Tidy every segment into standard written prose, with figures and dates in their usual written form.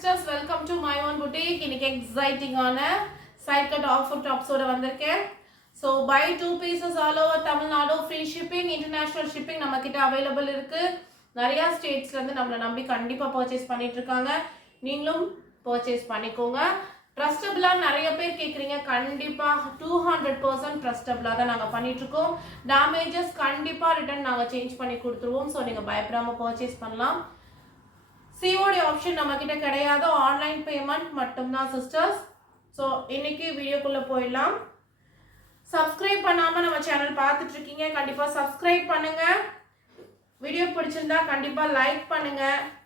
sisters, welcome to my own boutique. இன்னைக்கு exciting ஆன side cut offer tops ஓட வந்திருக்கேன். So buy 2 pieces all over Tamil Nadu, free shipping, international shipping நம்ம கிட்ட available இருக்கு. நிறைய ஸ்டேட்ஸ்ல இருந்து நம்மள நம்பி கண்டிப்பா purchase பண்ணிட்டு இருக்காங்க. நீங்களும் purchase பண்ணிக்கோங்க. ட்ரஸ்டபிளா நிறைய பேர் கேக்குறீங்க. கண்டிப்பா 200% ட்ரஸ்டபிளா தான் நாங்க பண்ணிட்டு இருக்கோம். டேமேजेस கண்டிப்பா ரிட்டர்ன் நாங்க சேஞ்ச் பண்ணி கொடுத்துருவோம். சோ நீங்க பயப்படாம purchase பண்ணலாம். COD ஆப்ஷன் நம்ம கிட்ட கிடையாது. ஆன்லைன் பேமெண்ட் மட்டும் தான் சிஸ்டர்ஸ். சோ இன்னைக்கு வீடியோக்குள்ள போயிடலாம். Subscribe பண்ணாம நம்ம சேனல் பார்த்துட்டு இருக்கீங்க. கண்டிப்பா subscribe பண்ணுங்க. வீடியோ பிடிச்சிருந்தா கண்டிப்பா லைக் பண்ணுங்க.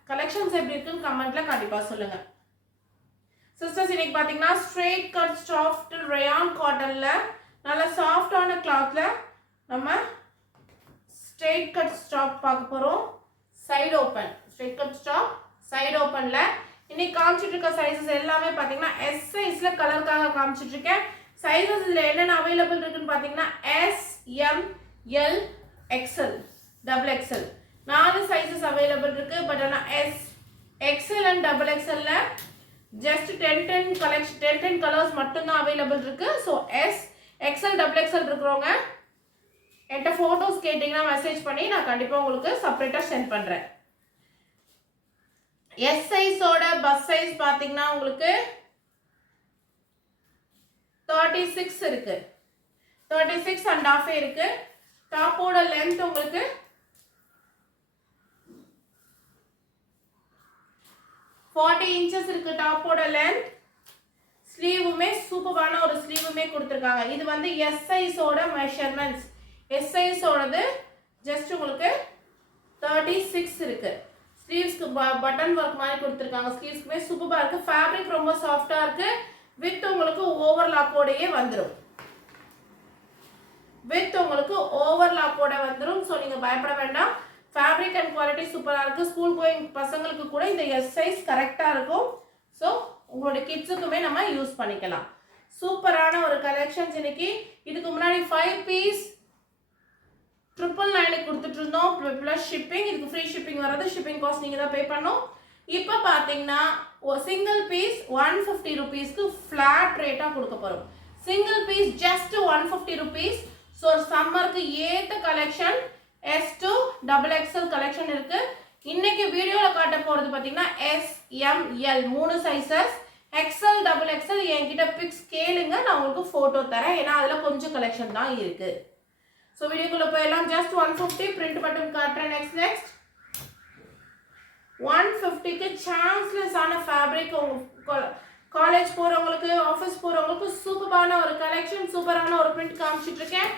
கலெக்ஷன்ஸ் எப்படி இருக்குன்னு கமெண்ட்ல கண்டிப்பா சொல்லுங்க. சிஸ்டர்ஸ் இன்னைக்கு பாத்தீங்கன்னா ஸ்ட்ரெயிட் கட் சாஃப்ட் ரயான் காட்டன்ல நல்ல சாஃப்டான கிளாத்ல நம்ம ஸ்ட்ரெயிட் கட் ஸ்டாக் பார்க்க போறோம். Side open straight cut stock side ஓபன்ல இன்னைக்கு காமிச்சிட்டு இருக்க சைஸஸ் எல்லாமே பாத்தீங்கன்னா S சைஸ்ல கலர்க்காக காமிச்சிட்டு இருக்கேன். சைஸஸ் இதுல என்னென்ன அவைலபிள் இருக்குன்னு பாத்தீங்கன்னா S, M, L, XL, XXL நாலு சைஸஸ் அவைலபிள் இருக்கு. பட் ஆனா S, XL and XXL ல just 10 collection 10 கலர்ஸ் மட்டும் தான் அவைலபிள் இருக்கு. சோ S, XL, XXL இருக்குறவங்க என்கிட்ட போட்டோஸ் கேட்டிங்கன்னா மெசேஜ் பண்ணி நான் கண்டிப்பா உங்களுக்கு செப்பரேட்டா சென்ட் பண்றேன். S சைஸோட பஸ் சைஸ் பாத்தீங்கன்னா உங்களுக்கு 36 இருக்கு. 36 and half இருக்கு. டாப்போட லெந்த் உங்களுக்கு 40 inches இருக்கு. டாப்போட லெந்த் ஸ்லீவுமே சூப்பரான ஒரு ஸ்லீவுமே கொடுத்திருக்காங்க. இது வந்து S சைஸோட மெஷர்மென்ட்ஸ். S சைஸோடது ஜஸ்ட் உங்களுக்கு 36 இருக்கு. ஸ்லீவ்ஸ்க்கு பட்டன் வர்க் மாதிரி கொடுத்திருக்காங்க. ஸ்லீவ்ஸ்க்குமே சூப்பரா இருக்கு. ஃபேப்ரிக் ரொம்ப சாஃப்ட்டா இருக்கு. வித் உங்களுக்கு ஓவர்லாக்கோடயே வந்துரும். வித் உங்களுக்கு ஓவர்லாக்கோட வந்துரும். சோ நீங்க பயப்பட வேண்டாம். ஃபேப்ரிக் அண்ட் குவாலிட்டி சூப்பரா இருக்கு. ஸ்கூல் கோயிங் பசங்களுக்கு கூட இந்த S சைஸ் கரெக்ட்டா இருக்கும். சோ உங்களோட கிட்ஸுக்குமே நம்ம யூஸ் பண்ணிக்கலாம். சூப்பரான ஒரு கலெக்ஷன்ஸ் இன்னைக்கு. இதுக்கு முன்னாடி 5 பீஸ் 999 கொடுத்துட்டு இருந்தோம். Plus shipping. இதுக்கு ஃப்ரீ ஷிப்பிங் வரது. ஷிப்பிங் காஸ்ட் நீங்க தான் பே பண்ணனும். இப்போ பாத்தீங்கன்னா ஒரு சிங்கிள் பீஸ் 150 ரூபீஸ்க்கு ஃபிளாட் ரேட்டா கொடுக்க போறோம். Single piece just 150 rupees. So சம்மருக்கு ஏத்த collection S to XXL collection இருக்கு. இன்னைக்கு வீடியோல காட்ட போறது பாத்தீங்கன்னா S, M, L மூணு சைஸஸ். XL, XXL என்கிட்ட பிக்ஸ் கேளுங்க. நான் உங்களுக்கு போட்டோ தரேன். ஏன்னா அதுல கொஞ்சம் கலெக்ஷன் தான் இருக்கு. சோ வீடியோக்குள்ள போயிடலாம். ஜஸ்ட் 150 பிரிண்ட் பட்டன் காட்டுறேன். நெக்ஸ்ட் 150 க்கு சான்ஸ்லெஸ் ஆன ஃபேப்ரிக். உங்க காலேஜ் போறவங்களுக்கு ஆபீஸ் போறவங்களுக்கு சூப்பரான ஒரு கலெக்ஷன், சூப்பரான ஒரு பிரிண்ட் காமிச்சிட்டு இருக்கேன்.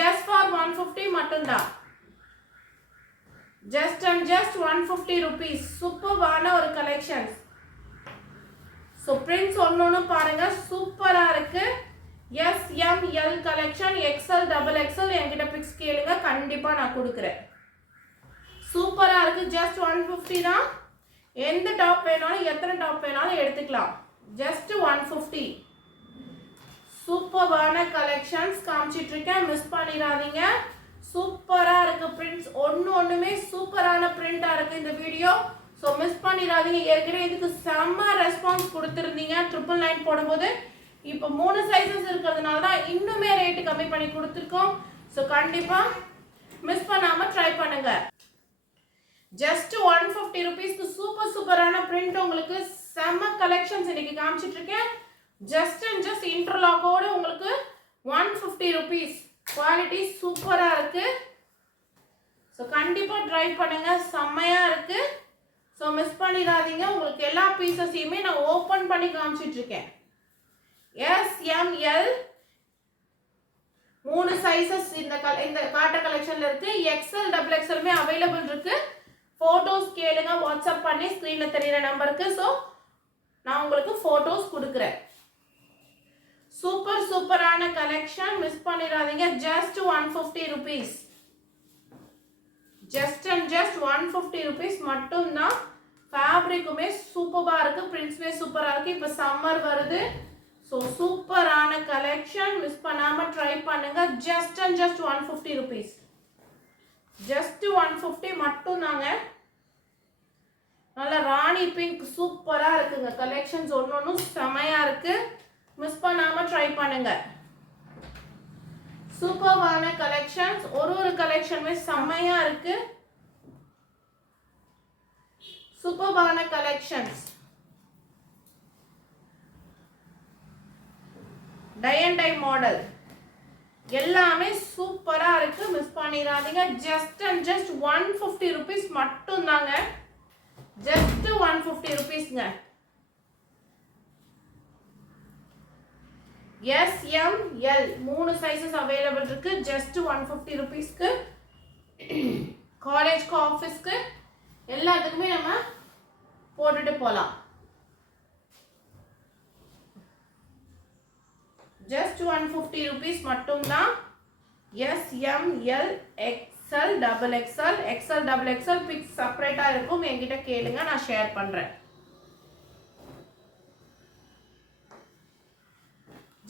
ஜஸ்ட் ஃபார் 150 மட்டும் தான். Just 150 rupees. சூப்பரான ஒரு கலெக்ஷன்ஸ். சோ பிரிண்ட்ஸ் ஒன்னொன்னு பாருங்க. சூப்பரா இருக்கு. S, M, L collection, XL, XXL என்கிட்ட பிக்ஸ் கேளுங்க. கண்டிப்பா நான் கொடுக்குறேன். சூப்பரா இருக்கு. ஜஸ்ட் 150 தான். எந்த டாப் வேணாலும் எத்தனை டாப் வேணாலும் எடுத்துக்கலாம். ஜஸ்ட் 150. சூப்பரான கலெக்ஷன்ஸ் காமிச்சிட்டு இருக்கேன். மிஸ் பண்ணிடாதீங்க. சூப்பரா இருக்கு. பிரிண்ட்ஸ் ஒண்ணுமே சூப்பரான பிரிண்டா இருக்கு இந்த வீடியோ. சோ மிஸ் பண்ணிடாதீங்க. ஏற்கனவே இதுக்கு செம்ம ரெஸ்பான்ஸ் கொடுத்திருந்தீங்க 999 போடும்போது. இப்போ மூணு சைஸஸ் இருக்கிறதுனால தான் இன்னுமே ரேட் கம்மி பண்ணி கொடுத்துருக்கோம். சோ கண்டிப்பா மிஸ் பண்ணாம ட்ரை பண்ணுங்க. ஜஸ்ட் 150 ரூபீஸ்க்கு சூப்பரான பிரிண்ட் உங்களுக்கு செம்ம கலெக்ஷன்ஸ் இன்னைக்கு காமிச்சிட்டு இருக்கேன். ஜஸ்ட் இன்டர்லாக்கோட உங்களுக்கு 150 ரூபீஸ். குவாலிட்டி சூப்பரா இருக்கு. சோ கண்டிப்பா ட்ரை பண்ணுங்க. செம்மையா இருக்கு. சோ மிஸ் பண்ணிடாதீங்க. உங்களுக்கு எல்லா பீசஸையுமே நான் ஓபன் பண்ணி காமிச்சிட்டு இருக்கேன். S, M, L மூணு சைஸஸ் இந்த காட்ட கலெக்ஷன்ல இருக்கு. XL, XXLமே அவைலபிள் இருக்கு. போட்டோஸ் கேளுங்க. வாட்ஸ்அப் பண்ணி ஸ்கிரீன்ல தெரியுற நம்பருக்கு. சோ நான் உங்களுக்கு போட்டோஸ் கொடுக்கிறேன். சூப்பரான கலெக்ஷன். மிஸ் பண்ணிடாதீங்க. Just 150 rupees. ஜஸ்ட் 150 ரூபீஸ் மட்டும் தான். ஃபேப்ரிக்குமே சூப்பரா இருக்கு. பிரிண்ட்ஸ்மே சூப்பரா இருக்கு. இப்போ சம்மர் வருது. சோ சூப்பரான கலெக்ஷன். மிஸ் பண்ணாம ட்ரை பண்ணுங்க. Just 150 rupees. ஜஸ்ட் 150 மட்டும் தாங்க. நல்ல ராணி பிங்க் சூப்பராக இருக்குங்க. கலெக்ஷன்ஸ் ஒன்று செமையாக இருக்கு. மிஸ் பண்ணாமல் ட்ரை பண்ணுங்க. சூப்பர்வான கலெக்ஷன்ஸ், ஒரு கலெக்ஷனுமே செமையாக இருக்கு. சூப்பர்வான collections. Tie and dye model எல்லாமே சூப்பரா இருக்கு. மிஸ் பண்ணிடாதீங்க. ஜஸ்ட் அண்ட் ஜஸ்ட் 150 rupees மட்டும் தாங்க. Just 150 rupeesங்க. S, M, L 3 sizes available இருக்கு. ஜஸ்ட் 150 rupeesக்கு காலேஜ்க்கு ஆஃபீஸ்க்கு எல்லாத்துக்குமே நம்ம போட்டுட்டு போகலாம். ஜஸ்ட் 150 rupees மட்டும் தான். S, M, L, XL, XXL, XL, XXL pics செப்பரேட்டா இருக்கும். என்கிட்ட கேளுங்க, நான் ஷேர் பண்றேன்.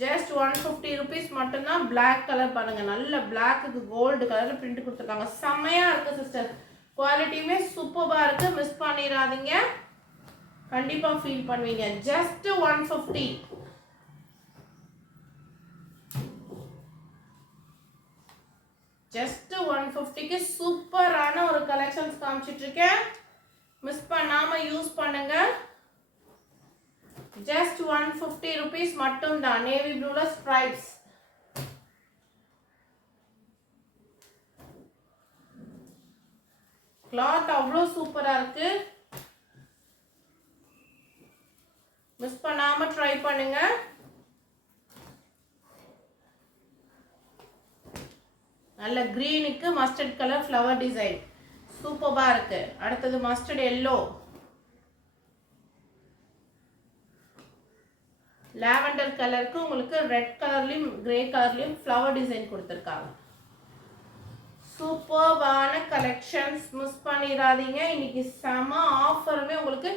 ஜஸ்ட் 150 rupees மட்டும் தான். பிளாக் கலர் பாருங்க, நல்ல பிளாக்கு கோல்டு கலர்ல பிரிண்ட் கொடுத்துருக்காங்க. செம்மையா இருக்கு சிஸ்டர். குவாலிட்டியுமே சூப்பரா இருக்கு. மிஸ் பண்ணிடாதீங்க, கண்டிப்பா ஃபீல் பண்ணுவீங்க. ஜஸ்ட் 150. ஜஸ்ட் 150க்கு சூப்பரான ஒரு கலெக்ஷன்ஸ் காமிச்சிட்டு இருக்கேன். மிஸ் பண்ணாம யூஸ் பண்ணுங்க. ஜஸ்ட் 150 rupees மட்டும் தான். Navy ப்ளூல stripes. கிளாத் அவ்வளோ சூப்பரா இருக்கு. மிஸ் பண்ணாம ட்ரை பண்ணுங்க. நல்ல கிரீனுக்கு மஸ்டர்ட் கலர் ஃப்ளவர் டிசைன் சூப்பரா இருக்கு. அடுத்தது மஸ்டர்ட் எல்லோ, லாவெண்டர் கலருக்கு உங்களுக்கு ரெட் கலர்லயும் கிரே கலர்லயும் ஃப்ளவர் டிசைன் கொடுத்துருக்காங்க. சூப்பர்வான கலெக்ஷன்ஸ், மிஸ் பண்ணிடாதீங்க. இன்னைக்கு செம ஆஃபருமே உங்களுக்கு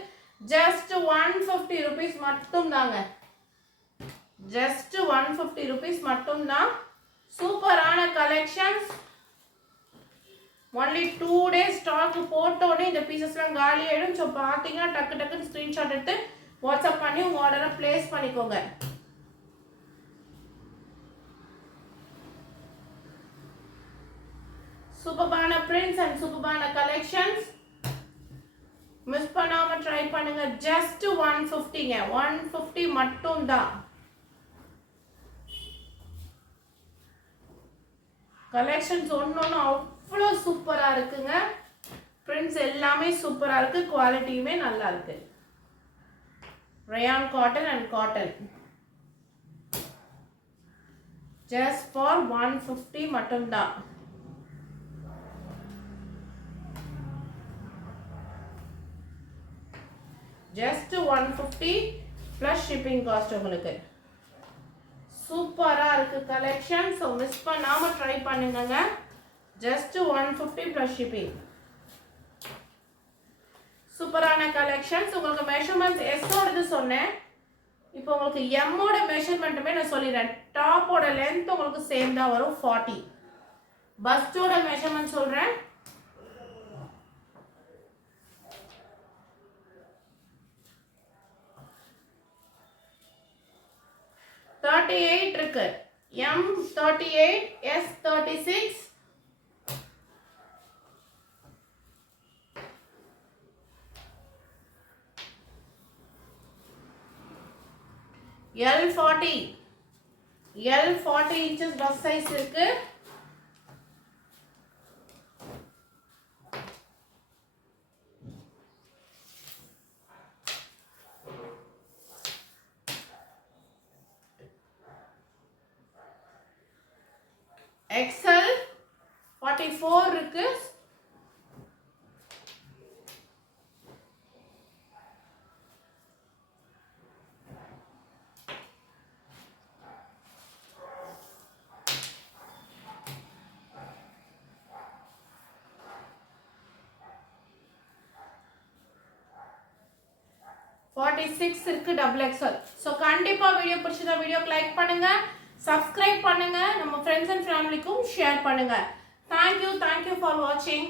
ஜஸ்ட் 150 rupees மட்டும் தாங்க. ஜஸ்ட் 150 rupees மட்டும் தான். சூப்பரான கலெக்ஷன்ஸ். ஒன்லி 2 days ஸ்டாக் போட்டோடனே இந்த பீசஸ்லாம் காலி ஆயிடும். ஸோ பார்த்தீங்கன்னா டக்கு டக்குன்னு ஸ்க்ரீன்ஷாட் எடுத்து வாட்ஸ்அப் பண்ணி உங்க ஆர்டரை பிளேஸ் பண்ணிக்கோங்க. சூப்பரான பிரிண்ட்ஸ் அண்ட் சூப்பரான கலெக்ஷன்ஸ். மிஸ் பண்ணாம ட்ரை பண்ணுங்க. ஜஸ்ட் 150ங்க. 150 மட்டும் தான். கலெக்ஷன்ஸ் ஒன்று அவ்வளோ சூப்பரா இருக்குங்க. பிரிண்ட்ஸ் எல்லாமே சூப்பரா இருக்கு. குவாலிட்டியுமே நல்லா இருக்கு. Rayon cotton and cotton just for 150 மட்டும் தான். ஜஸ்ட் 150 பிளஸ் ஷிப்பிங் காஸ்ட் உங்களுக்கு. சூப்பரா இருக்கு கலெக்ஷன். ஸோ மிஸ் பண்ணாம ட்ரை பண்ணுங்க. Just 150 plus shipping. சூப்பரான கலெக்ஷன்ஸ். உங்களுக்கு மெஷர்மெண்ட்ஸ் எஸ்ஸோடது சொன்னேன். இப்போ உங்களுக்கு எம்மோட மெஷர்மெண்ட்டுமே நான் சொல்லிடுறேன். டாப்போட லென்த் உங்களுக்கு சேம் தான் வரும் 40. பஸ்டோட மெஷர்மெண்ட் சொல்றேன். இருக்கு. M38, S36, L40 inches bust size இருக்கு. XL 44 இருக்கு. இருக்கு டபுள் எக்ஸ்எல். ஸோ கண்டிப்பா வீடியோ பிடிச்சதா வீடியோக்கு லைக் பண்ணுங்க, சப்ஸ்கிரைப் பண்ணுங்க, நம்ம ஃப்ரெண்ட்ஸ் அண்ட் ஃபேமிலிக்கும் ஷேர் பண்ணுங்க. தேங்க்யூ ஃபார் வாட்சிங்.